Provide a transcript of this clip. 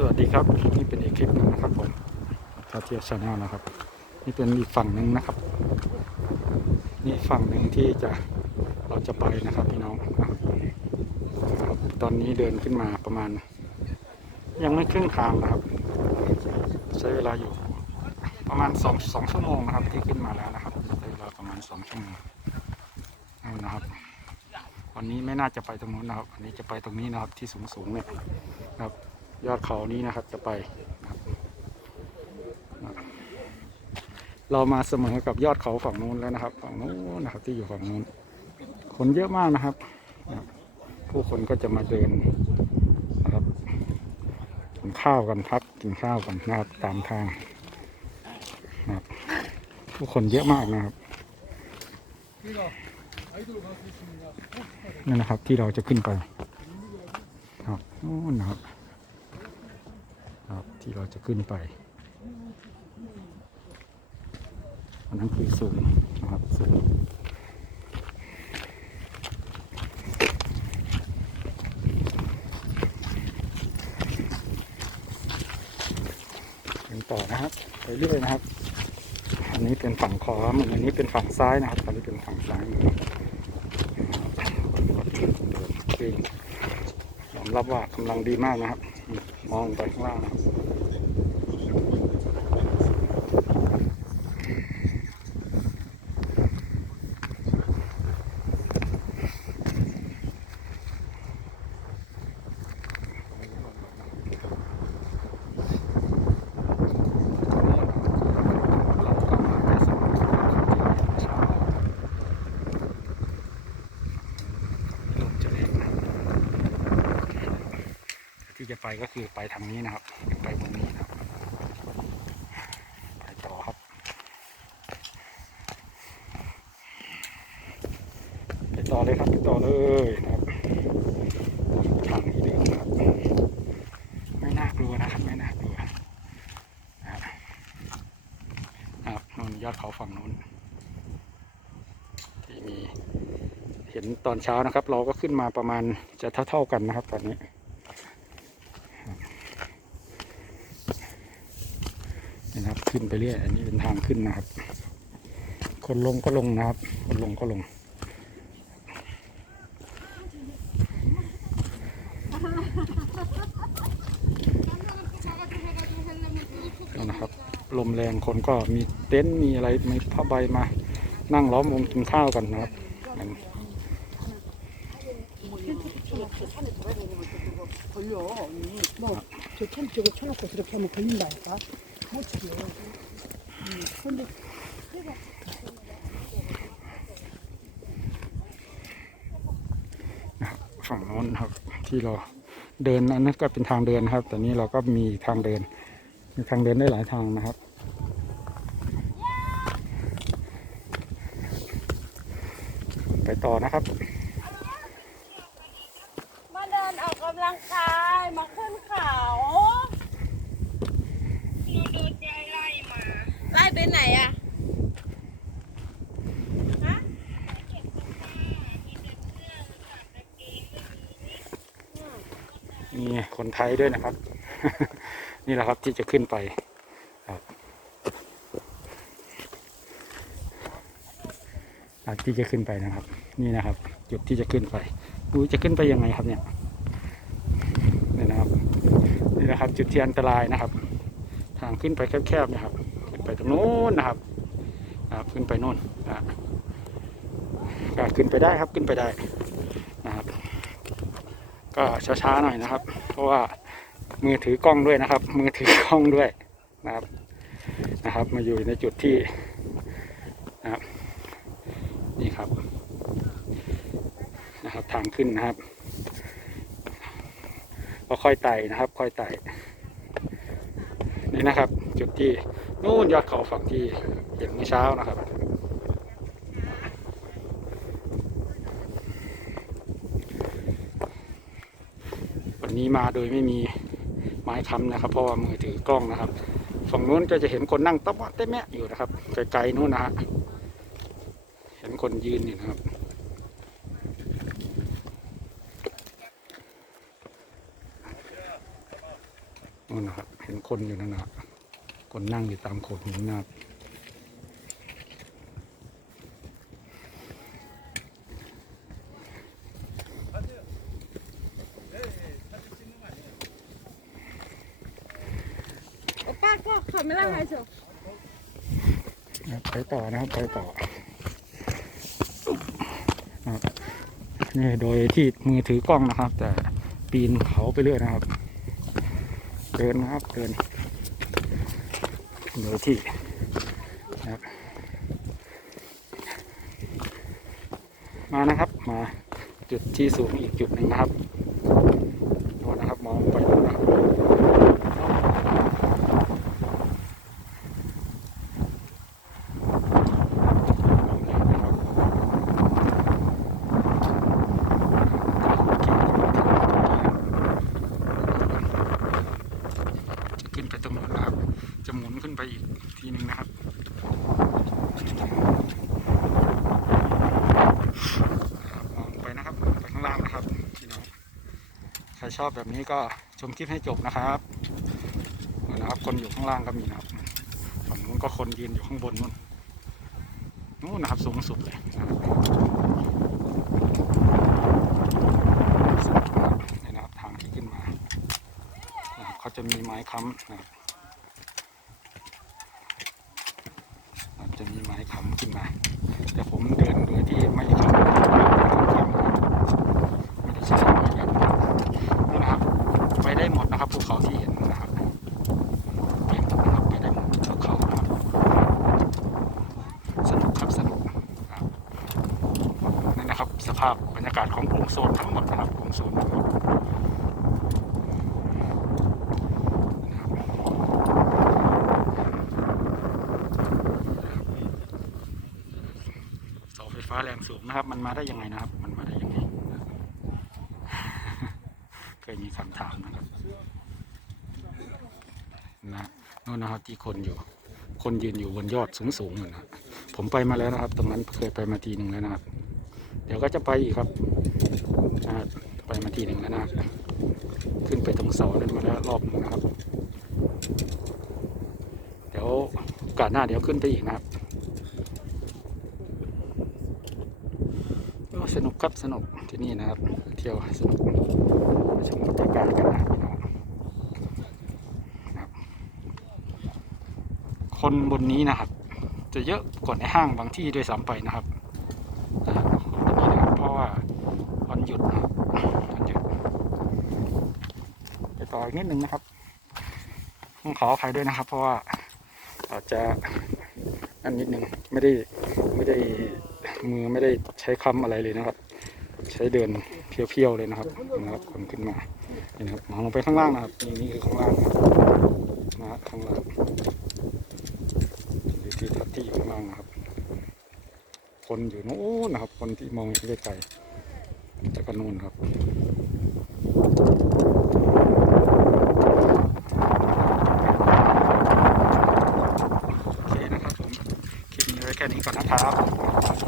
สวัสดีครับ นี่เป็นอีกคลิปหนึ่งนะครับผมท่าเทียบชาแนลนะครับ นี่เป็นอีกฝั่งหนึ่งนะครับ นี่ฝั่งหนึ่งที่จะเราจะไปนะครับพี่น้องนะครับตอนนี้เดินขึ้นมาประมาณ ยังไม่ครึ่งทางนะครับ ใช้เวลาอยู่ ประมาณสองสองชั่วโมงนะครับ ที่ขึ้นมาแล้วนะครับใช้เวลาประมาณสองชั่วโมงนะครับวันนี้ไม่น่าจะไปตรงนู้นนะครับ วันนี้จะไปตรงนี้นะครับที่สูงสูงเนี่ยนะครับ ยอดเขานี้นะครับจะไปนะรเรามาเสมอกับยอดเขาฝั่งนู้นแล้วนะครับ ฝั่งนู้นนะครับ ที่อยู่ฝั่งนู้น คนเยอะมากนะครับนะครับ ผู้คนก็จะมาเดินนะครับกินข้าวกันพักกินข้าวกันนะครับตามทางนะครับ ผู้คนเยอะมากนะครับนั่นนะครับที่เราจะขึ้นไปครับนู่นนะครับ ครับที่เราจะขึ้นไปอันนั้นคือสูงนะครับสูงเป็นต่อนะครับไปเรื่อยนะครับ อันนี้เป็นฝั่งขวามืออันนี้เป็นฝั่งซ้ายนะครับอันนี้เป็นฝั่งซ้ายมือวิ่งยอมรับว่ากำลังดีมากนะครับ มองไปข้างล่างนะครับลมจะแรงนะครับ ที่จะ ไปก็คือไปทางนี้นะครับ ไปตรงนี้นะครับไปต่อครับ ไปต่อเลยครับไปต่อเลยนะครับทางนี้เดินครับ ไม่น่ากลัวนะครับ ไม่น่ากลัวนะครับนะครับนนยอดเขาฝั่งนู้นที่มีเห็นตอนเช้านะครับ เราก็ขึ้นมาประมาณจะเท่าๆกันนะครับตอนนี้ นี่นะครับ ขึ้นไปเรื่อย อันนี้เป็นทางขึ้นนะครับ คนลงก็ลงนะครับ คนลงก็ลง นี่นะครับ ลมแรงคนก็มีเต็นท์มีอะไรมีผ้าใบมา นั่งล้อมวงกินข้าวกันนะครับมัน 걸려. 뭐, 저 참 저거 쳐놓고 저렇게 하면 걸린다니까. ฝั่งโน้นครับที่เราเดินอันนั้นก็เป็นทางเดินครับ แต่นี้เราก็มีทางเดิน มีทางเดินได้หลายทางนะครับไปต่อนะครับ มาเดินออกกำลังกาย มาขึ้นเขา คนไทยด้วยนะครับ นี่แหละครับที่จะขึ้นไปที่จะขึ้นไปนะครับ นี่นะครับ จุดที่จะขึ้นไปดูจะขึ้นไปยังไงครับเนี่ยนี่นะครับนี่นะครับจุดที่อันตรายนะครับ ทางขึ้นไปแคบๆนะครับขึ้นไปตรงโน้นนะครับขึ้นไปโน่นก็ขึ้นไปได้ครับขึ้นไปได้นะครับ ก็ช้าๆหน่อยนะครับ เพราะว่า มือถือกล้องด้วยนะครับ มือถือกล้องด้วยนะครับนะครับ มาอยู่ในจุดที่นะครับนี่ครับนะครับทางขึ้นนะครับก็ค่อยไต่นะครับ ค่อยไต่นี่นะครับ จุดที่นู่นยอดเขาฝั่งที่เห็นเมื่อเช้านะครับวันนี้มาโดยไม่มี ไม้ค้ำนะครับ เพราะว่ามือถือกล้องนะครับฝั่งนู้นก็จะเห็นคนนั่งตะวะเต้แมะอยู่นะครับไกลๆนู้นนะฮะเห็นคนยืนอยู่นะครับ นู่นนะครับ เห็นคนอยู่นั่นนะครับคนนั่งอยู่ตามโขดหินนะครับ ไปต่อนะครับไปต่อนะครับนี่โดยที่มือถือกล้องนะครับ แต่ปีนเขาไปเรื่อยนะครับ เดินนะครับเดินโดยที่นะครับมานะครับมาจุดที่สูงอีกจุดหนึ่งนะครับโน่นนะครับมองไปโน่นนะครับจะขึ้นไปตรงนู้นนะครับ จะหมุนขึ้นไปอีกทีหนึ่งนะครับ มองไปนะครับมองไปข้างล่างนะครับพี่น้องใคร ชอบแบบนี้ก็ชมคลิปให้จบนะครับนะครับคนอยู่ข้างล่างก็มีนะครับฝั่งนู้นก็คนยืนอยู่ข้างบนนู้นนู้นนะครับสูงสุดเลยนะครับนี่นะครับทางที่ขึ้นมาเขาจะมีไม้ค้ำนะครับนะครับจะมีไม้ค้ำขึ้นมา แต่ผมเดินโดยที่ไม่ค้ำไม่ได้ใช้ไม้ยันนี่นะครับ ไปได้หมดนะครับภูเขาที่เห็นนะครับไปหมดนะครับไปได้หมดทุกเขานะครับสนุกครับสนุกครับนี่นะครับ ส ภาพบรรยากาศของกรุงโซนทั้งหมดนะครับกรุงโซนนะครับเสาไฟฟ้าแรงสูงนะครับ มันมาได้ยังไงนะครับ มันมาได้ยังไงเคยมีคำถามนะครับนะนู่นนะครับที่คนอยู่ คนยืนอยู่บนยอดสูงๆนั่นนะผมไปมาแล้วนะครับ ตรงนั้นเคยไปมาทีหนึ่งแล้วนะครับ เดี๋ยวก็จะไปอีกครับไปมาทีหนึ่งแล้วนะขึ้นไปตรงเสานั้นมาแล้วรอบหนึงนะครับ เดี๋ยวโอกาสหน้าเดี๋ยวขึ้นไปอีกนะครับก็สนุกครับสนุกที่นี่นะครับ เที่ยวสนุกมาชมบรรยากาศกันนะครับพี่น้องคนบนนี้นะครับ จะเยอะกว่าในห้างบางที่ด้วยซ้ำไปนะครับนะครับคนบนนี้นะครับเพราะ ว่าวันหยุดครับวันหยุดไปต่ออีกนิดนึงนะครับต้องขออภัยด้วยนะครับ เพราะว่าอาจจะอันนิดนึงไม่ได้ไม่ได้มือไม่ได้ใช้คำอะไรเลยนะครับ ใช้เดินเพียวๆเลยนะครับนะครับคนขึ้นมานี่นะครับมองลงไปข้างล่างนะครับนี่นี่คือข้างล่างนะครับข้างล่างนี่ทับที่อยู่ข้างล่างนะครับ คนอยู่นู้นนะครับ คนที่มองอยู่ไกลๆจะก็นู่นครับโอเคนะครับผมคลิปนี้ไว้แค่นี้ก่อนนะครับ